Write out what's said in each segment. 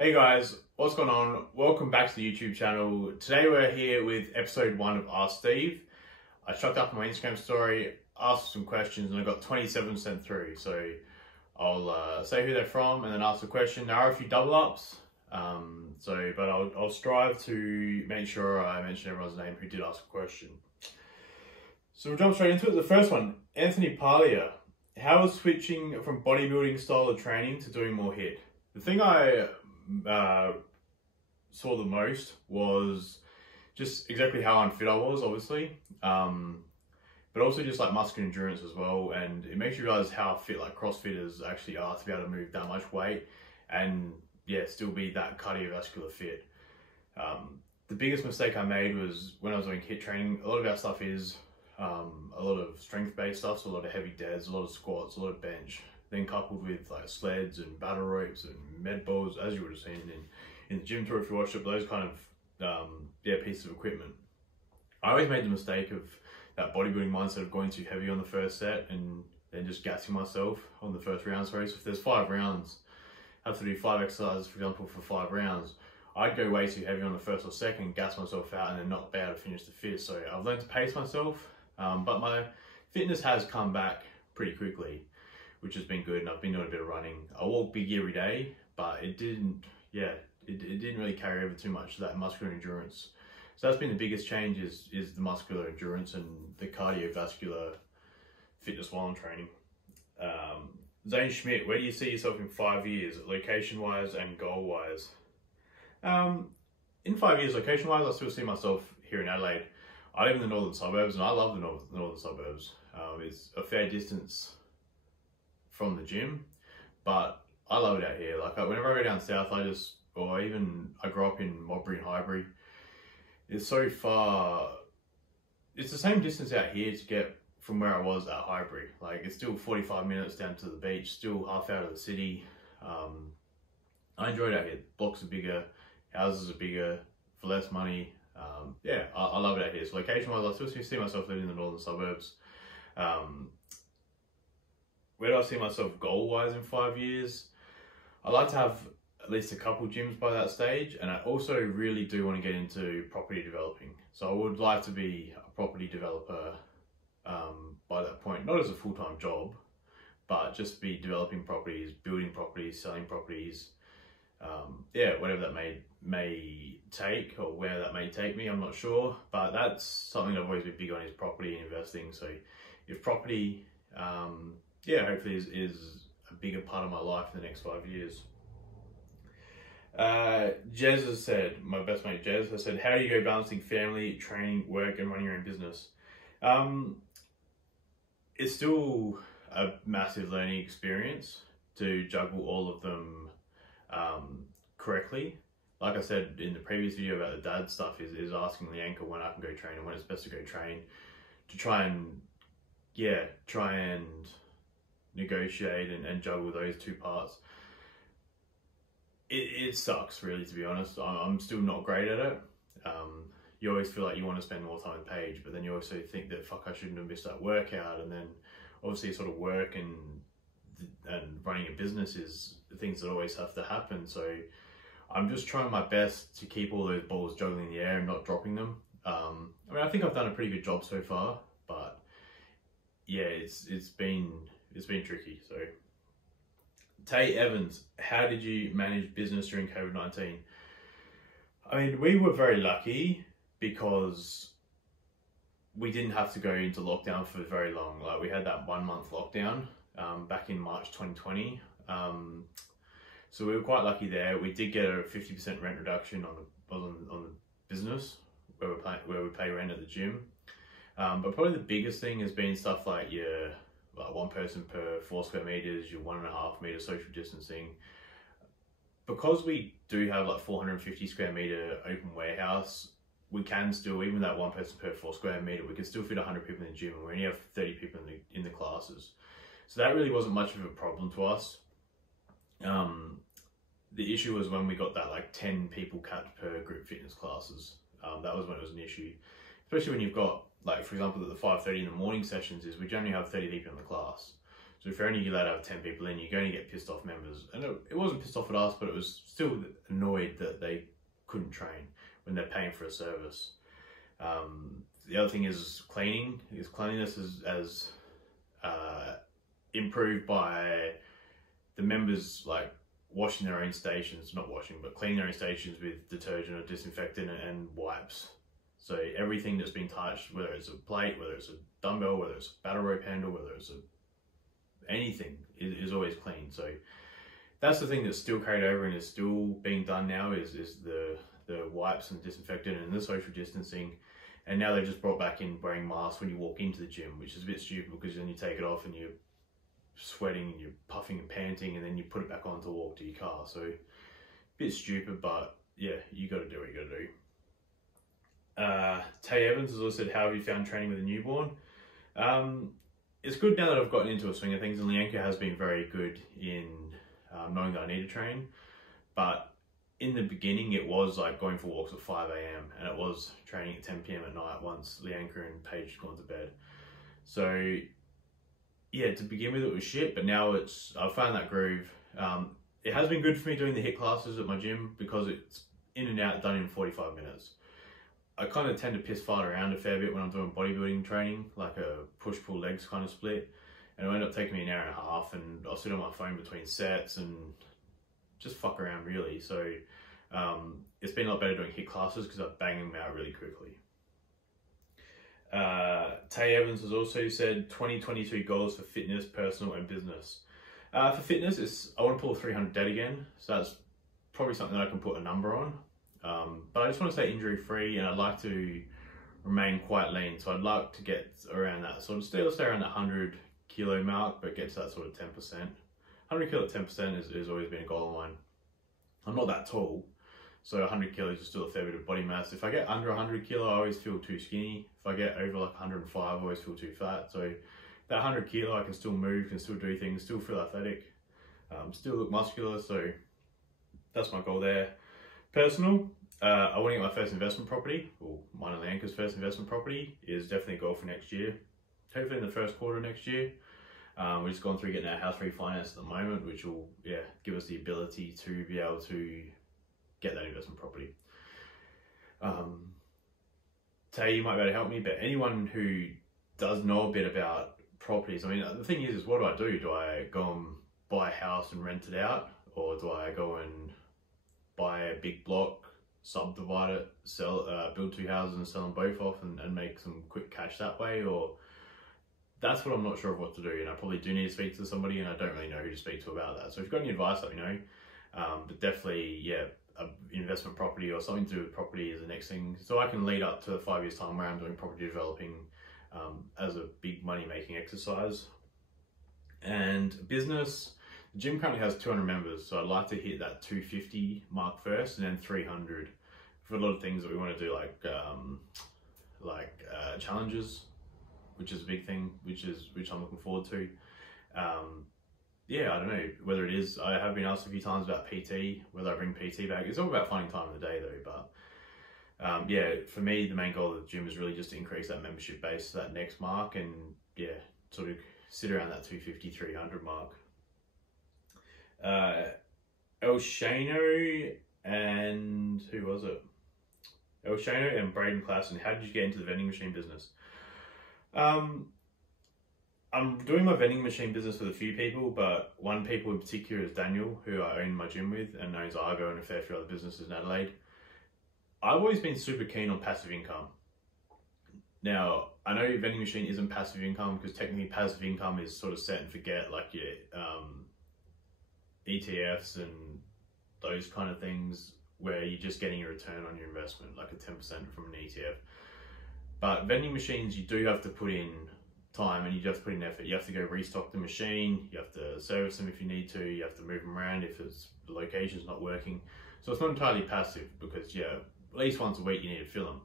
Hey guys, what's going on? Welcome back to the YouTube channel. Today we're here with episode 1 of Ask Steve. I chucked up my Instagram story, asked some questions, and I got 27 sent through. So I'll say who they're from and then ask the question. There are a few double ups, but I'll strive to make sure I mention everyone's name who did ask a question. So we'll jump straight into it. The first one, Anthony Parlia. How is switching from bodybuilding style of training to doing more HIIT? The thing I saw the most was just exactly how unfit I was, obviously, but also just like muscular endurance as well. And it makes you realize how fit like CrossFitters actually are to be able to move that much weight and still be that cardiovascular fit. The biggest mistake I made was when I was doing HIIT training. A lot of our stuff is a lot of strength-based stuff, so a lot of heavy deads, a lot of squats, a lot of bench, then coupled with like sleds and battle ropes and med balls, as you would have seen in the gym tour if you watched it, those kind of pieces of equipment. I always made the mistake of that bodybuilding mindset of going too heavy on the first set and then just gassing myself on the first round. So if there's 5 rounds, I have to do 5 exercises, for example, for 5 rounds, I'd go way too heavy on the first or second, gas myself out, and then not be able to finish the fifth. So I've learned to pace myself, but my fitness has come back pretty quickly, which has been good, and I've been doing a bit of running. I walk big every day, but it didn't really carry over too much to that muscular endurance. So that's been the biggest change is the muscular endurance and the cardiovascular fitness while I'm training. Zane Schmidt, where do you see yourself in 5 years, location-wise and goal-wise? In 5 years, location-wise, I still see myself here in Adelaide. I live in the northern suburbs, and I love the northern suburbs. It's a fair distance from the gym, but I love it out here. Like whenever I go down south, I grew up in Modbury and Highbury. It's so far. It's the same distance out here to get from where I was at Highbury. Like it's still 45 minutes down to the beach, still half out of the city. I enjoy it out here. Blocks are bigger, houses are bigger, for less money. I love it out here. So location-wise, I still see myself living in the northern suburbs. Where do I see myself goal-wise in 5 years? I'd like to have at least a couple gyms by that stage, and I also really do want to get into property developing. So I would like to be a property developer by that point, not as a full-time job, but just be developing properties, building properties, selling properties, whatever that may take or where that may take me, I'm not sure. But that's something I've always been big on, is property and investing. So if property hopefully is a bigger part of my life in the next 5 years. Jez has said, my best mate Jez has said, how do you go balancing family, training, work, and running your own business? It's still a massive learning experience to juggle all of them correctly. Like I said in the previous video about the dad stuff, is asking Leanka when I can go train and when it's best to go train, to try and negotiate and juggle those two parts. It sucks, really, to be honest. I'm still not great at it. You always feel like you want to spend more time with Paige, but then you also think that, fuck, I shouldn't have missed that workout. And then obviously sort of work and running a business is the things that always have to happen. So I'm just trying my best to keep all those balls juggling in the air and not dropping them. I think I've done a pretty good job so far, but yeah, it's been tricky. So Tay Evans, how did you manage business during COVID-19? I mean, we were very lucky because we didn't have to go into lockdown for very long. Like we had that 1 month lockdown back in March 2020. So we were quite lucky there. We did get a 50% rent reduction on the business where we pay rent at the gym. But probably the biggest thing has been stuff like one person per 4 square meters, your 1.5 meter social distancing. Because we do have like 450 square meter open warehouse, we can still, even that 1 person per 4 square meter, we can still fit 100 people in the gym, and we only have 30 people in the classes. So that really wasn't much of a problem to us. The issue was when we got that like 10 people capped per group fitness classes. That was when it was an issue, especially when you've got, like, for example, the 5:30 in the morning sessions we generally have 30 people in the class. So if you're only allowed to have 10 people in, you're going to get pissed off members. And it wasn't pissed off at us, but it was still annoyed that they couldn't train when they're paying for a service. The other thing is cleaning. Cleanliness is as improved by the members like washing their own stations, not washing, but cleaning their own stations with detergent or disinfectant and wipes. So everything that's been touched, whether it's a plate, whether it's a dumbbell, whether it's a battle rope handle, whether it's anything, is always clean. So that's the thing that's still carried over and is still being done now is the wipes and disinfectant and the social distancing. And now they've just brought back in wearing masks when you walk into the gym, which is a bit stupid because then you take it off and you're sweating and you're puffing and panting, and then you put it back on to walk to your car. So a bit stupid, but yeah, you got to do what you got to do. Tay Evans has also said, how have you found training with a newborn? It's good now that I've gotten into a swing of things, and Lianka has been very good in knowing that I need to train. But in the beginning, it was like going for walks at 5 a.m. and it was training at 10 p.m. at night once Lianka and Paige had gone to bed. So yeah, to begin with it was shit, but now I've found that groove. It has been good for me doing the HIIT classes at my gym because it's in and out, done in 45 minutes. I kind of tend to piss fart around a fair bit when I'm doing bodybuilding training, like a push-pull legs kind of split. And it'll end up taking me an hour and a half, and I'll sit on my phone between sets and just fuck around really. So it's been a lot better doing HIIT classes because I bang them out really quickly. Tay Evans has also said 2022 goals for fitness, personal and business. For fitness, I want to pull 300 dead again. So that's probably something that I can put a number on. But I just want to stay injury free, and I'd like to remain quite lean. So I'd like to get around that sort of stay around that 100 kilo mark, but get to that sort of 10%. 100 kilo at 10% has always been a goal of mine. I'm not that tall, so 100 kilos is still a fair bit of body mass. If I get under 100 kilo, I always feel too skinny. If I get over like 105, I always feel too fat. So that 100 kilo, I can still move, can still do things, still feel athletic, still look muscular. So that's my goal there. Personal, I want to get my first investment property, or mine and Lianka's first investment property is definitely a goal for next year. Hopefully in the first quarter next year. We're just going through getting our house refinanced at the moment, which will give us the ability to be able to get that investment property. Tay, you might be able to help me, but anyone who does know a bit about properties, I mean, the thing is what do? Do I go and buy a house and rent it out? Or do I go and buy a big block, subdivide it, sell, build two houses and sell them both off and make some quick cash that way? Or that's what I'm not sure of what to do, and I probably do need to speak to somebody, and I don't really know who to speak to about that. So if you've got any advice, let me know. But definitely, yeah, an investment property or something to do with property is the next thing. So I can lead up to 5 years time where I'm doing property developing as a big money making exercise. And business, the gym currently has 200 members, so I'd like to hit that 250 mark first, and then 300 for a lot of things that we want to do, like challenges, which is a big thing, which I'm looking forward to. Yeah, I don't know whether it is. I have been asked a few times about PT, whether I bring PT back. It's all about finding time in the day though. But yeah, for me, the main goal of the gym is really just to increase that membership base to that next mark, and yeah, sort of sit around that 250, 300 mark. El Shano and who was it? El Shano and Braden Klassen. How did you get into the vending machine business? I'm doing my vending machine business with a few people, but one people in particular is Daniel, who I own my gym with, and owns Argo and a fair few other businesses in Adelaide. I've always been super keen on passive income. Now, I know vending machine isn't passive income because technically passive income is sort of set and forget, like your ETFs and those kind of things where you're just getting a return on your investment, like a 10% from an ETF. But vending machines, you do have to put in time and you have to put in effort. You have to go restock the machine, you have to service them if you need to, you have to move them around if the location's not working. So it's not entirely passive because, yeah, at least once a week you need to fill them.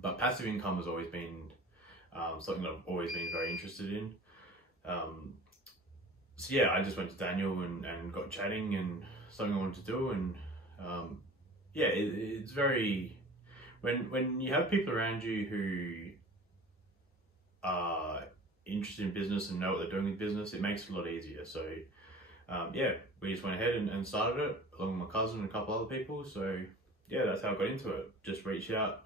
But passive income has always been something that I've always been very interested in. So yeah, I just went to Daniel and got chatting, and something I wanted to do, and yeah, it's very, when you have people around you who are interested in business and know what they're doing with business, it makes it a lot easier. So yeah, we just went ahead and started it along with my cousin and a couple other people. So yeah, that's how I got into it. Just reached out,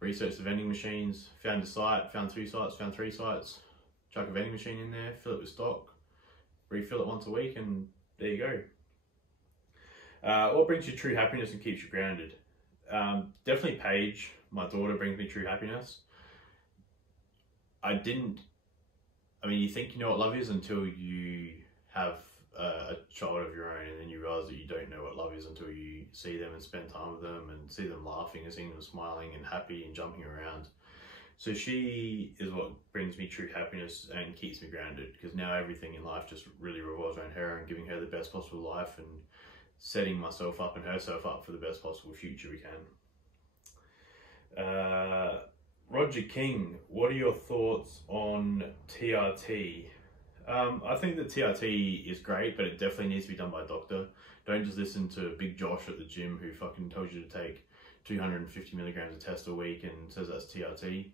researched the vending machines, found a site, found 2 sites, found 3 sites, chuck a vending machine in there, fill it with stock, refill it once a week, and there you go. What brings you true happiness and keeps you grounded? Definitely Paige, my daughter, brings me true happiness. I mean, you think you know what love is until you have a child of your own, and then you realize that you don't know what love is until you see them and spend time with them and see them laughing and seeing them smiling and happy and jumping around. So she is what brings me true happiness and keeps me grounded, because now everything in life just really revolves around her and giving her the best possible life and setting myself up and herself up for the best possible future we can. Roger King, what are your thoughts on TRT? I think that TRT is great, but it definitely needs to be done by a doctor. Don't just listen to Big Josh at the gym who fucking tells you to take 250 milligrams of test a week and says that's TRT.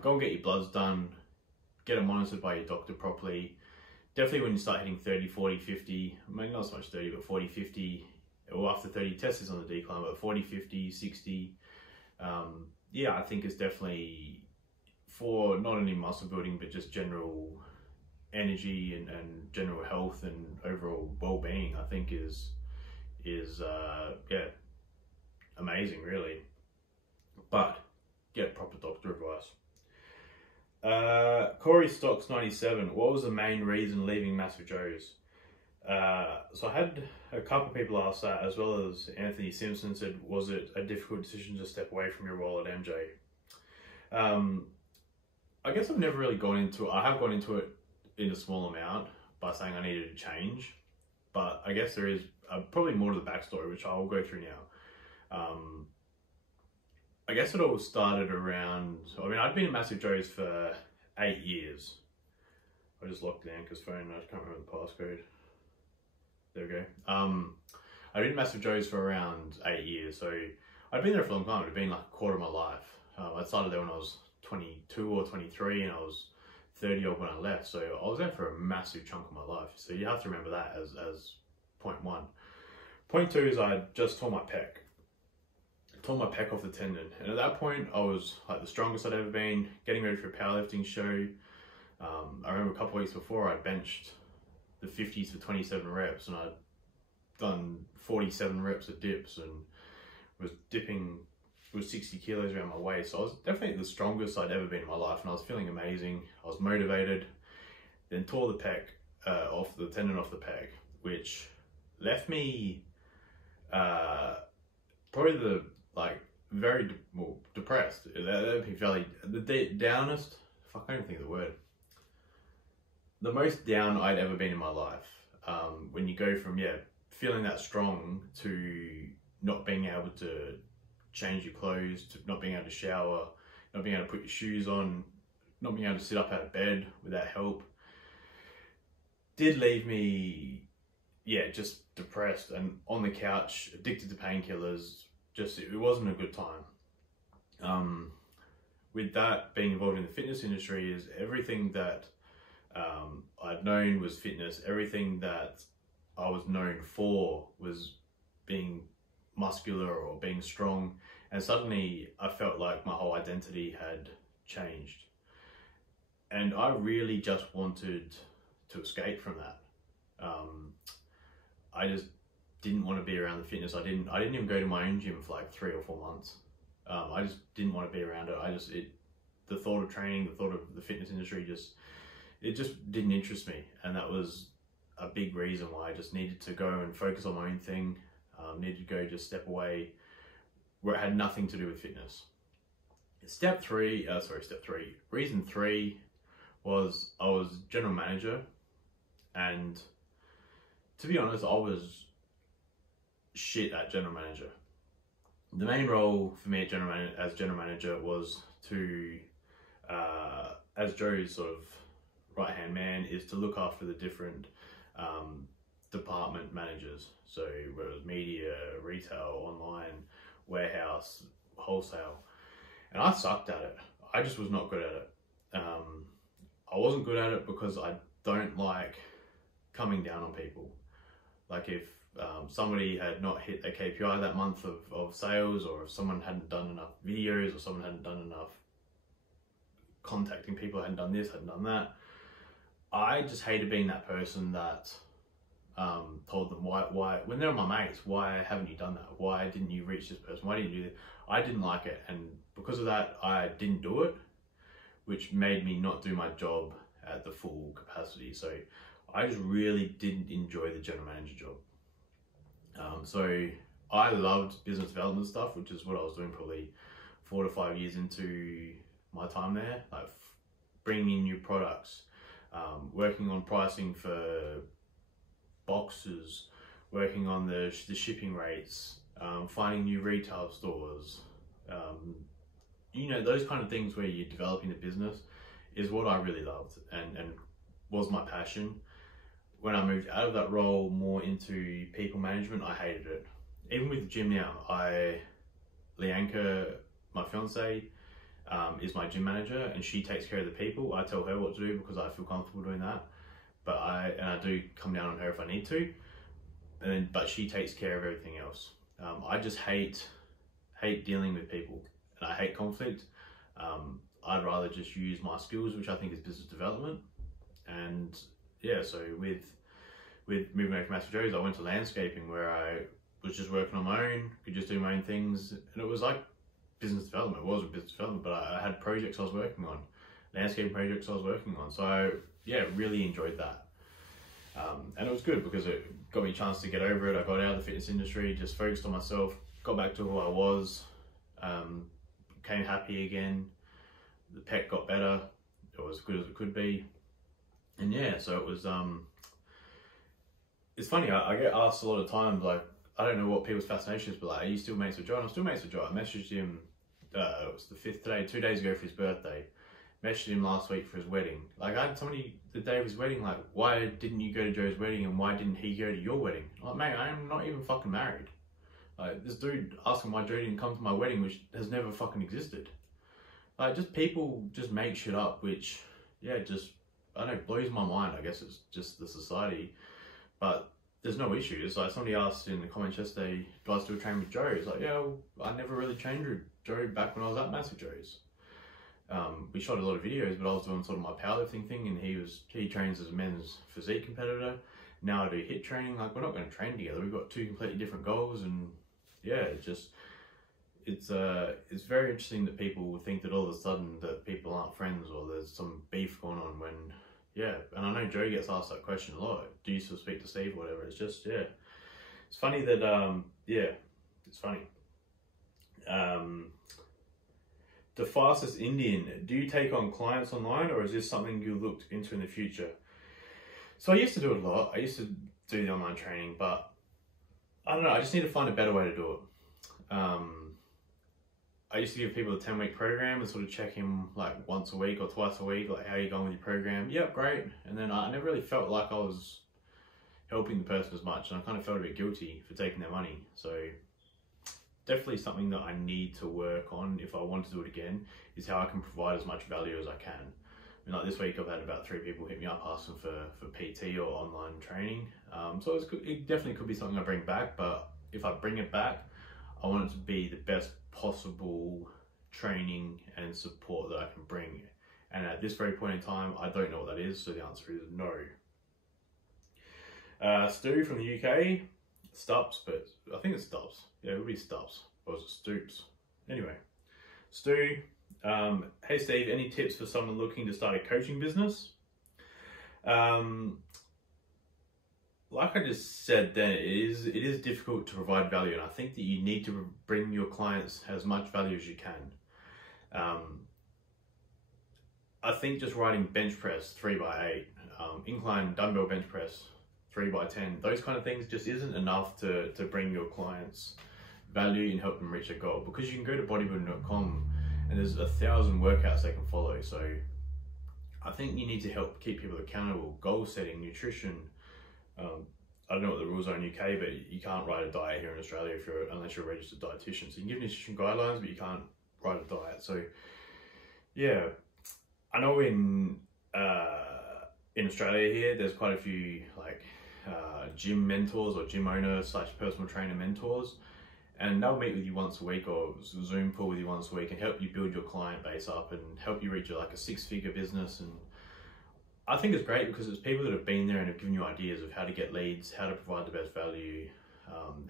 Go and get your bloods done, get it monitored by your doctor properly. Definitely when you start hitting 30, 40, 50, maybe not so much 30, but 40, 50, or after 30, test is on the decline, but 40, 50, 60, yeah, I think it's definitely for not only muscle building, but just general energy and general health and overall well-being, I think is yeah, amazing really. But get proper doctor advice. Corey Stocks 97, what was the main reason leaving Massive Joe's? So I had a couple of people ask that, as well as Anthony Simpson said, was it a difficult decision to step away from your role at MJ? I guess I've never really gone into it. I have gone into it in a small amount by saying I needed to change, but I guess there is probably more to the backstory, which I will go through now. I guess it all started around, I mean, I'd been at Massive Joe's for 8 years. I just locked it in because phone, I can't remember the passcode. There we go. I'd been at Massive Joe's for around 8 years, so I'd been there for a long time. It had been like a quarter of my life. I started there when I was 22 or 23, and I was 30 odd when I left, so I was there for a massive chunk of my life. So you have to remember that as point one. Point two is I just tore my pec. Tore my pec off the tendon, and at that point I was like the strongest I'd ever been, getting ready for a powerlifting show. I remember a couple of weeks before I benched the 50s for 27 reps, and I'd done 47 reps of dips and was dipping with 60 kilos around my waist. So I was definitely the strongest I'd ever been in my life, and I was feeling amazing. I was motivated. Then tore the pec off, the tendon off the pec, which left me probably the very depressed. That me fairly the downest. Fuck, I don't think of the word. The most down I'd ever been in my life. When you go from feeling that strong to not being able to change your clothes, to not being able to shower, not being able to put your shoes on, not being able to sit up out of bed without help, did leave me, just depressed and on the couch, addicted to painkillers. Just, it wasn't a good time. With that, being involved in the fitness industry, is everything that I'd known was fitness. Everything that I was known for was being muscular or being strong, and suddenly I felt like my whole identity had changed, and I really just wanted to escape from that. I just didn't want to be around the fitness. I didn't even go to my own gym for like 3 or 4 months. I just didn't want to be around it. The thought of training, the thought of the fitness industry, it just didn't interest me, and that was a big reason why I just needed to go and focus on my own thing. Needed to go, just step away where it had nothing to do with fitness. Step three. Reason 3 was I was general manager, and to be honest, I was shit at general manager. The main role for me as general manager was to, as Joe's sort of right-hand man, is to look after the different department managers. So whether it was media, retail, online, warehouse, wholesale. And I sucked at it. I just was not good at it. I wasn't good at it because I don't like coming down on people. Like if somebody had not hit a KPI that month of sales, or if someone hadn't done enough videos, or someone hadn't done enough contacting people, hadn't done this, hadn't done that, I just hated being that person that told them why when they're my mates, why haven't you done that? Why didn't you reach this person? Why didn't you do that? I didn't like it, and because of that, I didn't do it, which made me not do my job at the full capacity. So I just really didn't enjoy the general manager job. So I loved business development stuff, which is what I was doing probably 4 to 5 years into my time there, like bringing in new products, working on pricing for boxes, working on the shipping rates, finding new retail stores, you know, those kind of things where you're developing the business is what I really loved and was my passion. When I moved out of that role more into people management, I hated it. Even with the gym now, Leanka, my fiance, is my gym manager, and she takes care of the people. I tell her what to do because I feel comfortable doing that. But I do come down on her if I need to. But she takes care of everything else. I just hate dealing with people, and I hate conflict. I'd rather just use my skills, which I think is business development. And yeah, so with moving away from Massive Joe's, I went to landscaping, where I was just working on my own, could just do my own things, and it was like business development. It wasn't business development, but I had projects I was working on, landscaping projects I was working on. So yeah, really enjoyed that. And it was good because it got me a chance to get over it. I got out of the fitness industry, just focused on myself, got back to who I was, became happy again. The pet got better. It was as good as it could be. And yeah, so it was, it's funny, I get asked a lot of times, like, I don't know what people's fascination is, but like, are you still mates with Joe? And I'm still mates with Joe. I messaged him, it was the 5th today, 2 days ago for his birthday. Messaged him last week for his wedding. Like, I had somebody the day of his wedding, like, why didn't you go to Joe's wedding and why didn't he go to your wedding? I'm like, mate, I am not even fucking married. Like, this dude asking why Joe didn't come to my wedding, which has never fucking existed. Like, just people just make shit up, which, yeah, just, I don't know, blows my mind. I guess it's just the society, but there's no issue. It's like somebody asked in the comments yesterday, do I still train with Joe? It's like, yeah, well, I never really trained with Joe back when I was at Massive Joe's. We shot a lot of videos, but I was doing sort of my powerlifting thing, and he trains as a men's physique competitor. Now I do HIIT training. Like, we're not going to train together. We've got 2 completely different goals, and yeah, it's very interesting that people think that all of a sudden that people aren't friends or there's some beef going on when, yeah, and I know Joe gets asked that question a lot. Do you still speak to Steve or whatever? It's just, yeah, it's funny that, yeah, it's funny. The Fastest Indian, do you take on clients online, or is this something you looked into in the future? So I used to do it a lot. I used to do the online training, but I don't know, I just need to find a better way to do it. I used to give people a 10-week program and sort of check in like once a week or twice a week, like, how are you going with your program? Yep, great. And then I never really felt like I was helping the person as much, and I kind of felt a bit guilty for taking their money. So definitely something that I need to work on if I want to do it again, is how I can provide as much value as I can. I mean, like this week I've had about 3 people hit me up asking for PT or online training. So it definitely could be something I bring back, but if I bring it back, I want it to be the best possible training and support that I can bring. And at this very point in time, I don't know what that is, so the answer is no. Stu from the UK, Stups, but I think it's Stups. Yeah, it would be Stups, or is it Stoops? Anyway, Stu, hey Steve, any tips for someone looking to start a coaching business? Like I just said then, it is difficult to provide value, and I think that you need to bring your clients as much value as you can. I think just writing bench press 3x8, incline dumbbell bench press 3x10, those kind of things just isn't enough to bring your clients value and help them reach their goal, because you can go to bodybuilding.com and there's 1,000 workouts they can follow. So I think you need to help keep people accountable, goal setting, nutrition. I don't know what the rules are in UK, but you can't write a diet here in Australia unless you're a registered dietitian. So you can give nutrition guidelines, but you can't write a diet. So yeah, I know in in Australia here, there's quite a few like gym mentors or gym owner / personal trainer mentors, and they'll meet with you once a week or Zoom call with you once a week and help you build your client base up and help you reach like a 6-figure business. And I think it's great because it's people that have been there and have given you ideas of how to get leads, how to provide the best value,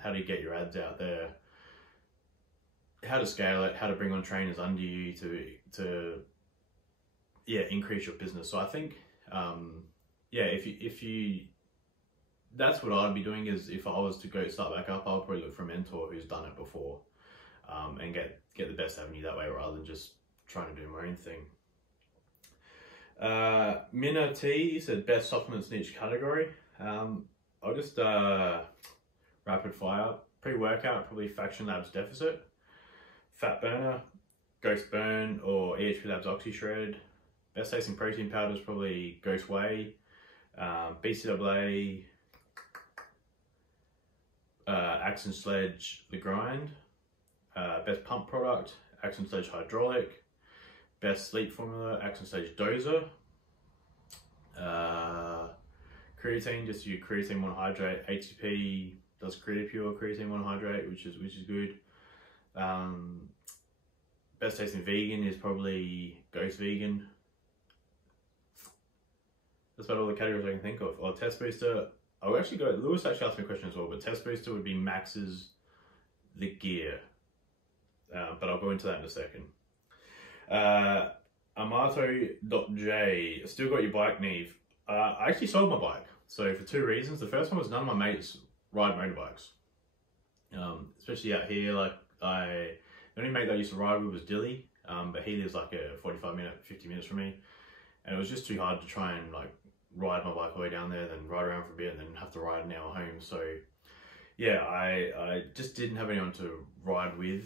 how to get your ads out there, how to scale it, how to bring on trainers under you to increase your business. So I think if you that's what I'd be doing. Is if I was to go start back up, I would probably look for a mentor who's done it before, and get the best avenue that way rather than just trying to do my own thing. Minna T said best supplements in each category. I'll just rapid fire. Pre-workout, probably Faction Labs Deficit. Fat burner, Ghost Burn or EHP Labs Oxy Shred. Best tasting protein powder is probably Ghost Whey, BCAA, Action Sledge The Grind. Best pump product, Action Sledge Hydraulic. Best sleep formula, Action Sledge Dozer. Creatine, just your creatine monohydrate. ATP does Creatipure creatine monohydrate, which is good. Best tasting vegan is probably Ghost Vegan. That's about all the categories I can think of. Or Test Booster, I would actually go, Lewis actually asked me a question as well, but Test Booster would be Max's The Gear. But I'll go into that in a second. Amato.j, still got your bike, Neve. I actually sold my bike. So for 2 reasons. The first one was none of my mates ride motorbikes. Especially out here, like the only mate that I used to ride with was Dilly, but he lives like a 50 minutes from me. And it was just too hard to try and like ride my bike all the way down there, then ride around for a bit and then have to ride an hour home. So yeah, I just didn't have anyone to ride with.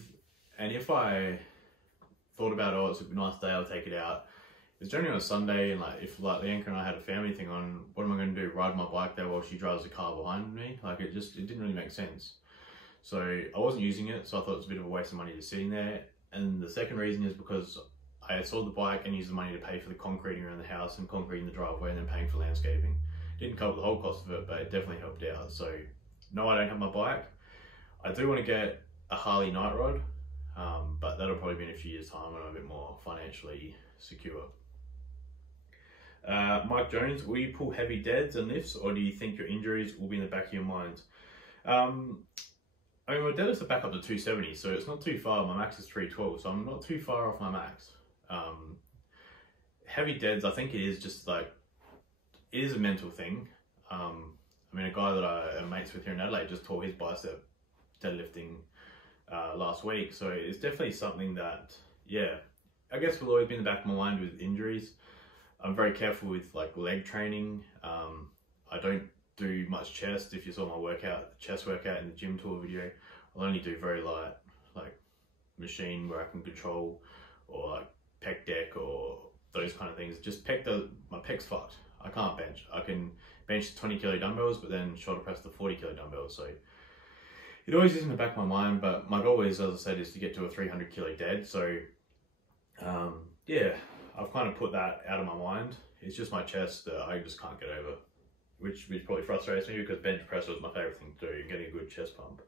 And if I thought about, oh, it's a nice day, I'll take it out. It's generally on a Sunday, and like if like Leanka and I had a family thing on, what am I going to do? Ride my bike there while she drives the car behind me? Like it didn't really make sense. So I wasn't using it, so I thought it was a bit of a waste of money just sitting there. And the second reason is because I sold the bike and used the money to pay for the concreting around the house and concreting the driveway and then paying for landscaping. Didn't cover the whole cost of it, but it definitely helped out. So no, I don't have my bike. I do want to get a Harley Night Rod, but that'll probably be in a few years' time when I'm a bit more financially secure. Mike Jones, will you pull heavy deads and lifts, or do you think your injuries will be in the back of your mind? I mean, my deadlifts are back up to 270, so it's not too far. My max is 312, so I'm not too far off my max. Heavy deads, I think it is just like, it is a mental thing. I mean, a guy that I am mates with here in Adelaide just tore his bicep deadlifting last week, so it's definitely something that, yeah, I guess will always be in the back of my mind with injuries. I'm very careful with like leg training. I don't do much chest. If you saw my chest workout in the gym tour video, I'll only do very light, like machine where I can control, or like pec deck or those kind of things. Just my pec's fucked. I can't bench. I can bench 20 kilo dumbbells, but then shoulder press the 40 kilo dumbbells. So it always is in the back of my mind, but my goal is, as I said, is to get to a 300 kilo dead. So yeah, I've kind of put that out of my mind. It's just my chest that I just can't get over, which probably frustrates me because bench press was my favorite thing to do, getting a good chest pump.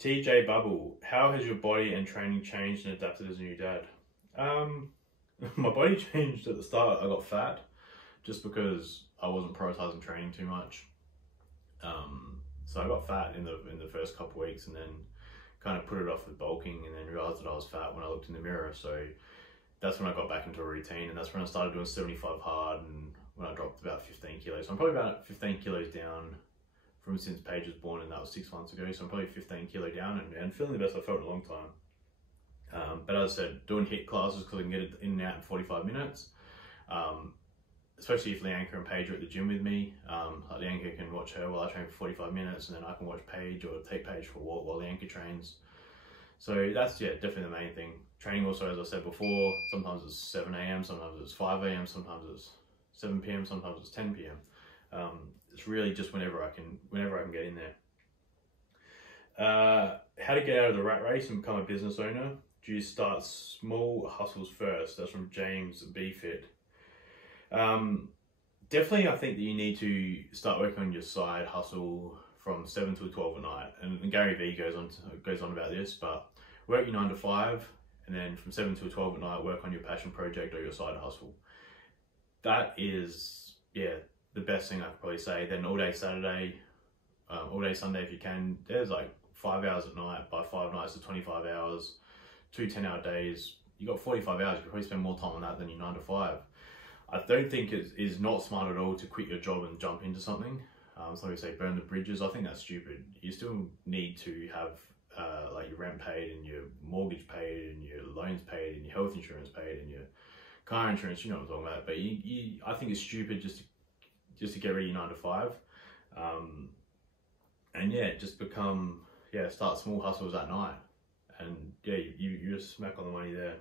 TJ Bubble, how has your body and training changed and adapted as a new dad? My body changed at the start. I got fat just because I wasn't prioritizing training too much. So I got fat in the first couple of weeks, and then kind of put it off with bulking, and then realized that I was fat when I looked in the mirror. So that's when I got back into a routine, and that's when I started doing 75 hard, and when I dropped about 15 kilos. So I'm probably about 15 kilos down from since Paige was born, and that was 6 months ago. So I'm probably 15 kilo down and feeling the best I've felt in a long time. But as I said, doing HIIT classes because I can get it in and out in 45 minutes. Especially if Leanka and Paige are at the gym with me. Like Leanka can watch her while I train for 45 minutes, and then I can watch Paige or take Paige for a walk while Leanka trains. So that's, yeah, definitely the main thing. Training also, as I said before, sometimes it's 7 AM, sometimes it's 5 AM, sometimes it's 7 PM, sometimes it's 10 PM. It's really just whenever I can get in there. How to get out of the rat race and become a business owner. Do you start small hustles first? That's from James BFit. Definitely, I think that you need to start working on your side hustle from 7 till 12 at night. And Gary Vee goes on about this, but work your 9 to 5, and then from 7 till 12 at night, work on your passion project or your side hustle. That is, yeah, the best thing I could probably say. Then all day Saturday, all day Sunday if you can. There's like 5 hours at night. By 5 nights to 25 hours, 2 10-hour days. You got 45 hours. You could probably spend more time on that than your 9 to 5. I don't think it is not smart at all to quit your job and jump into something. Some people say burn the bridges. I think that's stupid. You still need to have like your rent paid and your mortgage paid and your loans paid and your health insurance paid and your car insurance. You know what I'm talking about. But I think it's stupid just to get rid of your 9 to 5. And yeah, just start small hustles at night. And yeah, you're smack on the money there.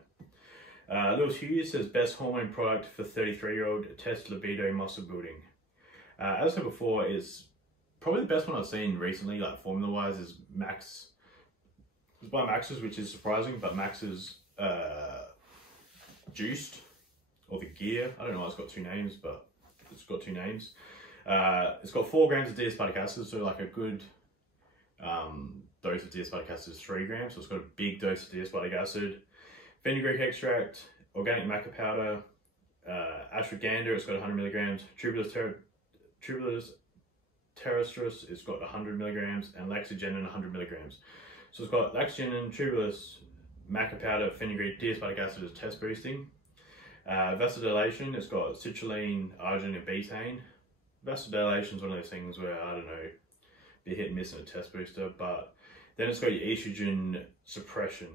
Lewis Hughes says, best hormone product for 33-year-old, test libido muscle building. As I said before, is probably the best one I've seen recently, like formula-wise, is Max. It's by Max's, which is surprising, but Max's Juiced, or the Gear. I don't know why it's got 2 names, but it's got 2 names. It's got 4 grams of D-aspartic acid, so like a good dose of D-aspartic acid is 3 grams, so it's got a big dose of D-aspartic acid. Fenugreek extract, organic maca powder, ashwagandha, it's got 100 milligrams, Tuberous terrestris, it's got 100 milligrams, and laxogenin 100 milligrams. So it's got laxogenin, tuberous, maca powder, fenugreek, D-aspartic acid is test boosting. Vasodilation, it's got citrulline, arginine, and betaine. Vasodilation is one of those things where, I don't know, be hit and miss in a test booster, but then it's got your estrogen suppression,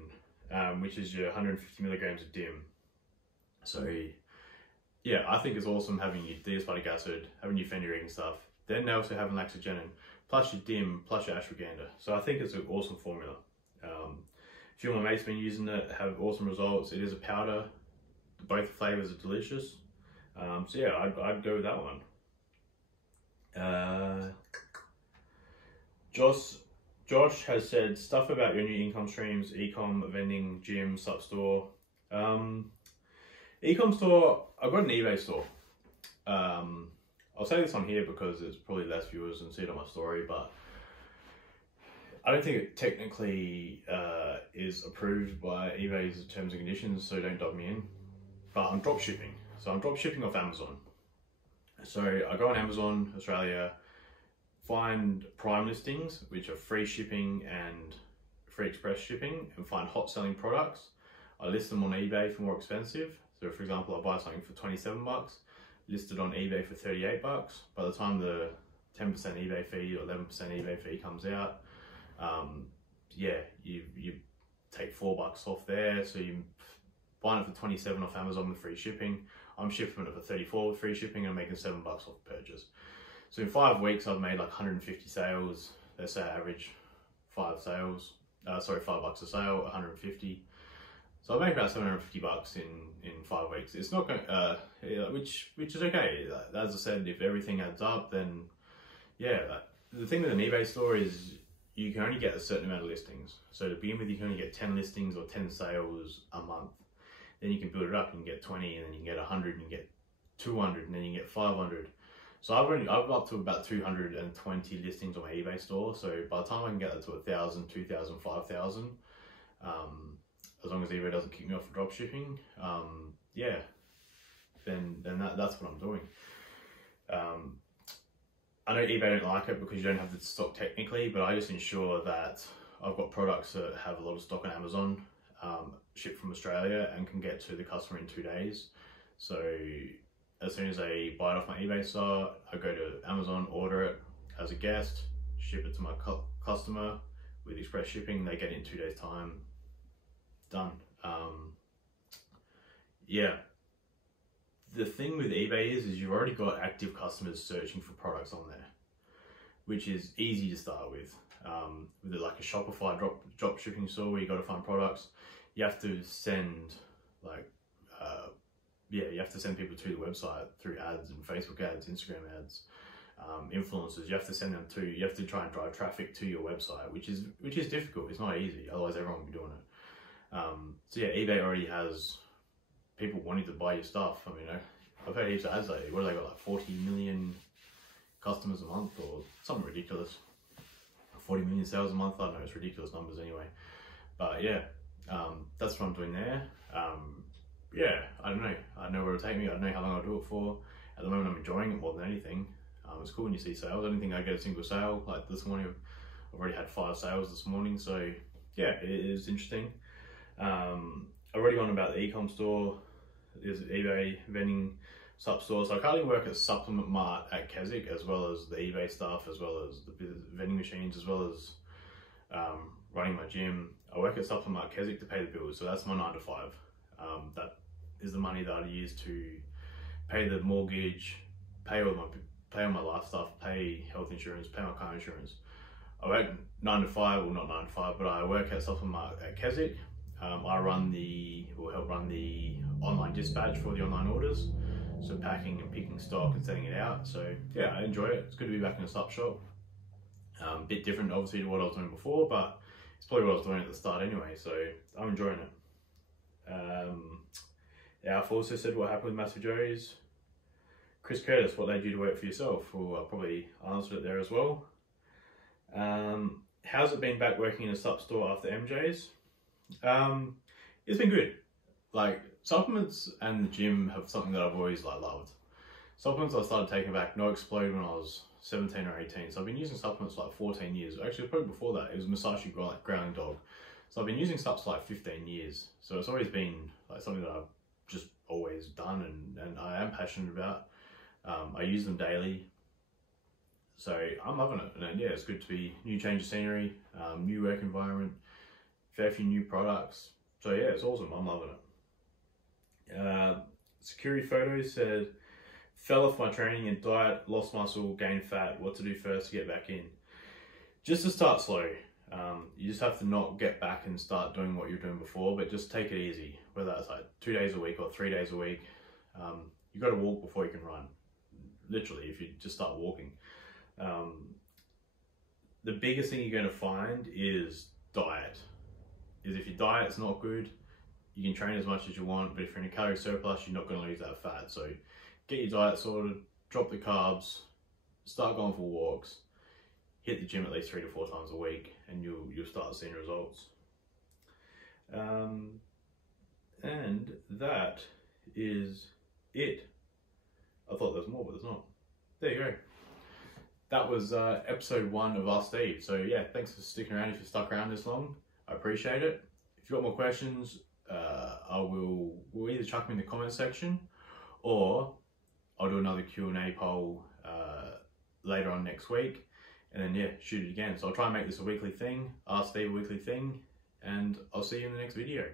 which is your 150 milligrams of DIM. So yeah, I think it's awesome having your D-aspartic acid, having your fenugreek and stuff. Then also having laxogenin, plus your DIM, plus your ashwagandha. So I think it's an awesome formula. A few of my mates have been using it, have awesome results. It is a powder. Both flavors are delicious. So yeah, I'd go with that one. Josh has said stuff about your new income streams, e-com, vending, gym, sub store. E-com store, I've got an eBay store. I'll say this on here because it's probably less viewers and see it on my story, but I don't think it technically is approved by eBay's terms and conditions, so don't dog me in. But I'm drop shipping. So I'm drop shipping off Amazon. So I go on Amazon Australia, find Prime listings, which are free shipping and free express shipping, and find hot selling products. I list them on eBay for more expensive. So for example, I buy something for 27 bucks, listed on eBay for 38 bucks. By the time the 10% eBay fee or 11% eBay fee comes out, yeah, you take 4 bucks off there. So you buy it for 27 off Amazon with free shipping. I'm shipping it for 34 with free shipping and I'm making 7 bucks off the purchase. So in 5 weeks, I've made like 150 sales. Let's say I average 5 sales. 5 bucks a sale, 150. So I make about 750 bucks in 5 weeks. It's not going, which is okay. As I said, if everything adds up, then yeah. The thing with an eBay store is you can only get a certain amount of listings. So to begin with, you can only get 10 listings or 10 sales a month. Then you can build it up. You can get 20, and then you can get 100, and you can get 200, and then you can get 500. So I've up to about 220 listings on my eBay store. So by the time I can get that to 1,000, 2,000, 5,000, as long as eBay doesn't kick me off for drop shipping, yeah, then that's what I'm doing. I know eBay don't like it because you don't have the stock technically, but I just ensure that I've got products that have a lot of stock on Amazon, shipped from Australia, and can get to the customer in 2 days. So as soon as I buy it off my eBay store, I go to Amazon, order it as a guest, ship it to my customer with express shipping. They get it in 2 days' time. Done. Yeah. The thing with eBay is you've already got active customers searching for products on there, which is easy to start with. With like a Shopify drop shipping store where you got to find products, you have to send you have to send people to the website through ads and Facebook ads, Instagram ads, influencers. You have to send them to. You have to try and drive traffic to your website, which is difficult. It's not easy. Otherwise, everyone would be doing it. So yeah, eBay already has people wanting to buy your stuff. I mean, I've heard heaps of ads lately. What do they got, like 40 million customers a month or something ridiculous? 40 million sales a month, I don't know, it's ridiculous numbers anyway. But yeah, that's what I'm doing there. Yeah, I don't know where it'll take me, I don't know how long I'll do it for. At the moment I'm enjoying it more than anything. It's cool when you see sales. I don't think I get a single sale. Like this morning, I've already had 5 sales this morning, so yeah, it is interesting. I've already gone about the e-com store. There's eBay vending sup store, so I currently work at Supplement Mart at Keswick, as well as the eBay stuff, as well as the vending machines, as well as running my gym. I work at Supplement Mart Keswick to pay the bills, so that's my 9 to 5. That is the money that I use to pay the mortgage, pay all my life stuff, pay health insurance, pay my car insurance. I work 9 to 5, well not 9 to 5, but I work at Supplement Mart at Keswick. I help run the online dispatch for the online orders, so packing and picking stock and sending it out. So yeah, I enjoy it. It's good to be back in a sup shop. A bit different obviously to what I was doing before, but it's probably what I was doing at the start anyway, so I'm enjoying it. Yeah, I've also said what happened with Massive Joe's. Chris Curtis, what led you to work for yourself? Well, I probably answered it there as well. How's it been back working in a sup store after MJ's? It's been good. Like, supplements and the gym have something that I've always loved. Supplements I started taking back No Explode when I was 17 or 18. So I've been using supplements for like 14 years. Actually, it was probably before that. It was Musashi Growling Dog. So I've been using stuff for like 15 years. So it's always been like something that I've just always done and I am passionate about. I use them daily. So I'm loving it. And yeah, it's good to be new change of scenery, new work environment, fair few new products. So yeah, it's awesome. I'm loving it. Security Photos said, fell off my training and diet, lost muscle, gained fat. What to do first to get back in? Just to start slow. You just have to not get back and start doing what you're doing before, but just take it easy. Whether that's like 2 days a week or 3 days a week, you got to walk before you can run. Literally, if you just start walking. The biggest thing you're going to find is diet. If your diet's not good, you can train as much as you want, but if you're in a calorie surplus, you're not going to lose that fat. So get your diet sorted, drop the carbs, start going for walks, hit the gym at least 3 to 4 times a week, and you'll start seeing results. And that is it. I thought there was more, but there's not. There you go. That was episode 1 of Ask Steve. So yeah, thanks for sticking around. If you stuck around this long, I appreciate it. If you've got more questions, we'll either chuck them in the comment section, or I'll do another Q&A poll later on next week, and then yeah, shoot it again. So I'll try and make this a weekly thing, Ask Steve a weekly thing, and I'll see you in the next video.